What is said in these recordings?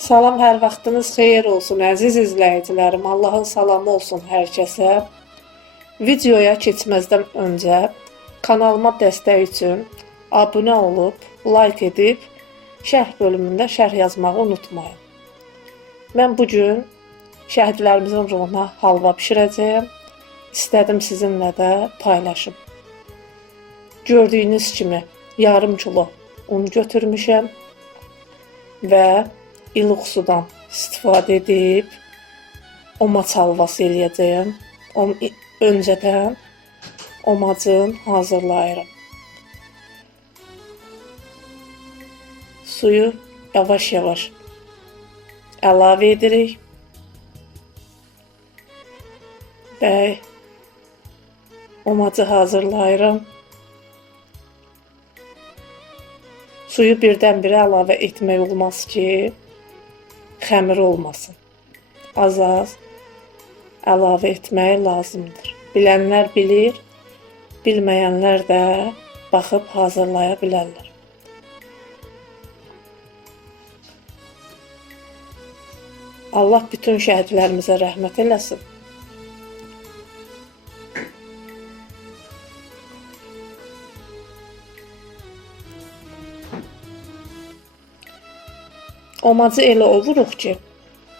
Salam, hər vaxtınız xeyir olsun əziz izləyicilərim. Allahın salamı olsun hər kəsə. Videoya keçməzdən öncə kanalıma dəstək üçün abunə olub, like edib, şərh bölümündə şərh yazmağı unutmayın. Mən bu gün şəhidlərimizin ruhuna halva bişirəcəyəm. İstədim sizinlə də paylaşım. Gördüyünüz kimi yarım kilo un götürmüşəm və ilıq sudan istifadə edib omac halvası eləyəcəyəm. Öncədən omacın hazırlayıram. Suyu yavaş-yavaş əlavə edirik və omacı hazırlayıram. Suyu birdən-birə əlavə etmək olmaz ki, xəmir olmasın. Az-az əlavə etmək lazımdır. Bilənlər bilir, bilməyənlər də baxıb hazırlaya bilərlər. Allah bütün şəhidlərimizə rəhmət eləsin. Omacı elə ovuruq ki,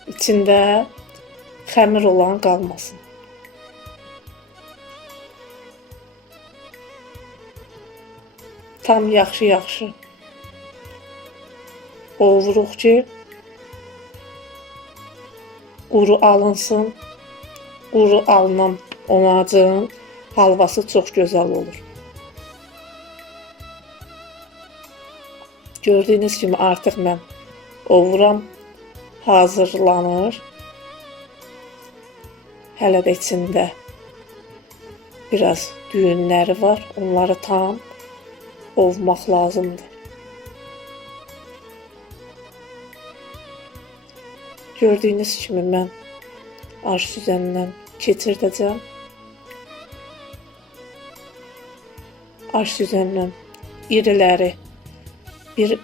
içində xəmir olan qalmasın. Tam yaxşı-yaxşı ovuruq ki, quru alınsın. Quru alınan omacın halvası çox gözəl olur. Gördüyünüz kimi artıq mən ovuram, hazırlanır. Hələ də içində biraz düyünləri var. Onları tam ovmaq lazımdır. Gördüyünüz kimi mən aş süzəndən keçirdəcəm. Aş süzəndən iriləri bir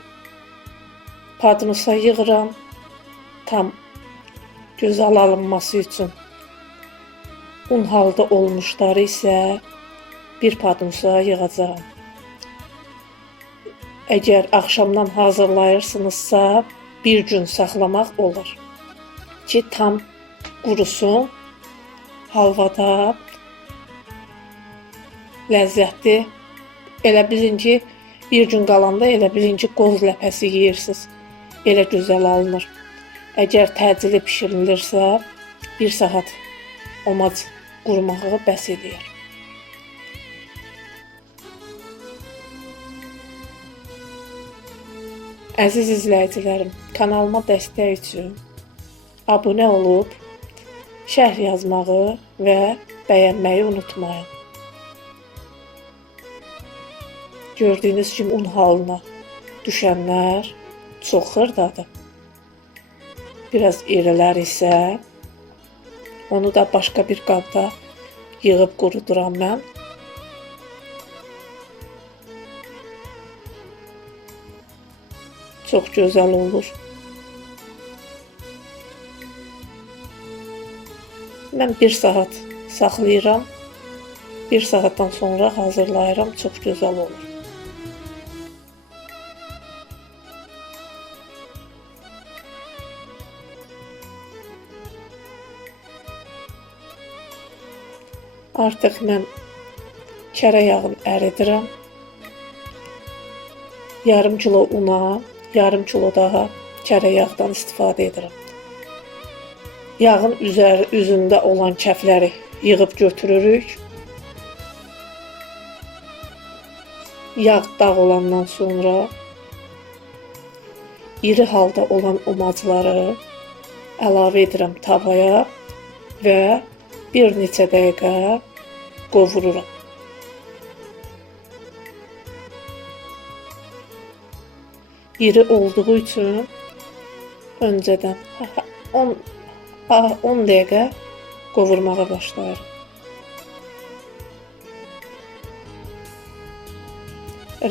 padnosa yığıram, tam gözəl alınması üçün. Un halda olmuşları isə bir padnosa yığacağım. Əgər axşamdan hazırlayırsınızsa, bir gün saxlamaq olur ki, tam qurusun, halvada ləzzətli. Elə bilin ki, bir gün qalanda elə bilin ki, qoz ləpəsi yeyirsiniz. Elə gözəl alınır. Əgər təcili bişirilirsə, 1 saat omac qurumağı bəs edir. Əziz izləyicilərim, kanalıma dəstək üçün abunə olub, şərh yazmağı və bəyənməyi unutmayın. Gördüyünüz kimi un halına düşənlər çox xırdadır. Biraz irilər isə onu da başqa bir qabda yığıb quruduram mən. Çox gözəl olur. Mən 1 saat saxlayıram. 1 saatdan sonra hazırlayıram. Çox gözəl olur. Artıq mən kərə yağını əridirəm. Yarım kilo una, yarım kilo daha kərə yağdan istifadə edirəm. Yağın üzündə olan kəfləri yığıb götürürük. Yağ dağ olandan sonra iri halda olan omacları əlavə edirəm tavaya və bir neçə dəqiqə qovururam. İri olduğu üçün öncədən 10 dəqiqə qovurmağa başlayıram.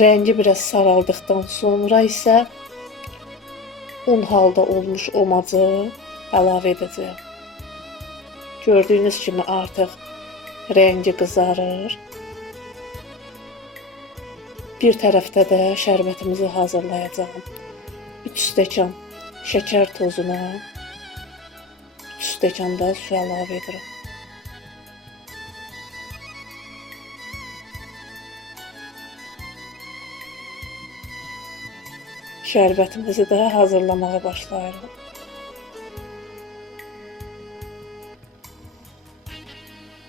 Rəngi biraz saraldıktan sonra isə un halda olmuş omacı əlavə edəcəyəm. Gördüyünüz kimi artıq rəngi qızarır. Bir tərəfdə də şərbətimizi hazırlayacağım. 3 stəkan şəkər tozuna, 3 stəkan da su əlavə edirəm. Şərbətimizi də hazırlamağa başlayırıq.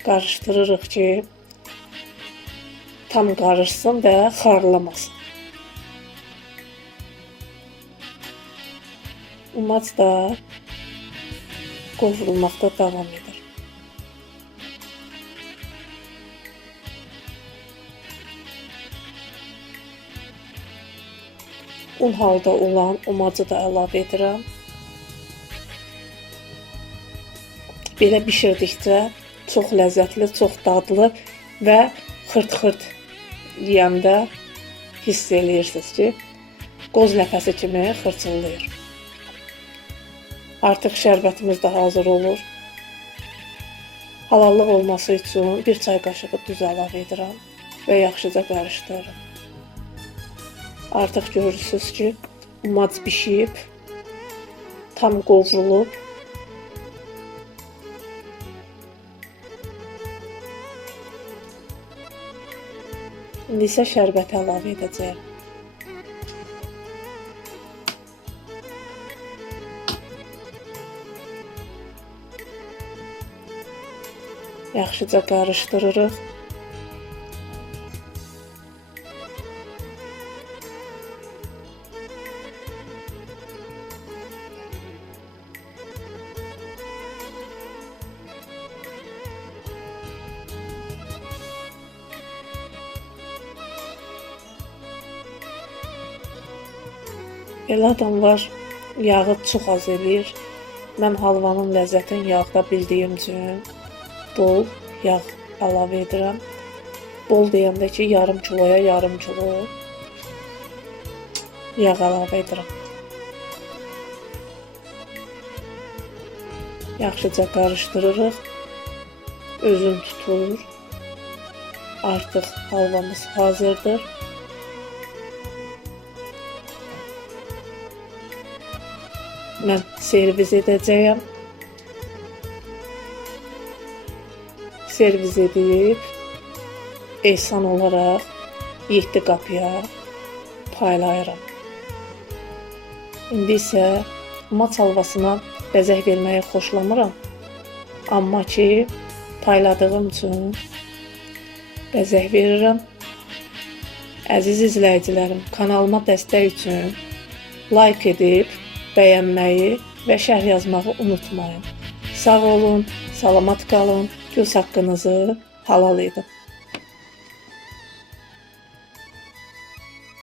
Qarışdırırıq ki, tam qarışsın və xarlamasın. Umac da qovrulmaqda davam edir. Un halda olan umacı da əlavə edirəm. Belə bişirdikcə çox ləzzətli, çox dadlı və xırt-xırt yeyəndə hiss eləyirsiniz ki, qoz ləpəsi kimi xırçıllayır. Artıq şərbətimiz də hazır olur. Halallıq olması üçün 1 çay qaşığı duz əlavə edirəm və yaxşıca qarışdırıram. Artıq görürsünüz ki, umac bişib, tam qovrulub. İndi isə şərbəti əlavə edəcəyəm. Yaxşıca qarışdırırıq. Elə adamlar yağı çox az eləyir. Mən halvanın ləzzətini yağda bildiyim üçün bol yağ əlavə edirəm. Bol deyəndə ki, yarım kiloya yarım kilo yağ əlavə edirəm. Yaxşıca qarışdırırıq. Özün tutur. Artıq halvamız hazırdır. Mən servis edəcəyəm. Servis edib ehsan olaraq 7 qapıya paylayıram. İndi isə umac halvasına bəzək verməyi xoşlamıram. Amma ki, payladığım üçün bəzək verirəm. Əziz izləyicilərim, kanalıma dəstək üçün like edib, bəyənməyi və şərh yazmağı unutmayın. Sağ olun, salamat qalın, göz haqqınızı halal edin.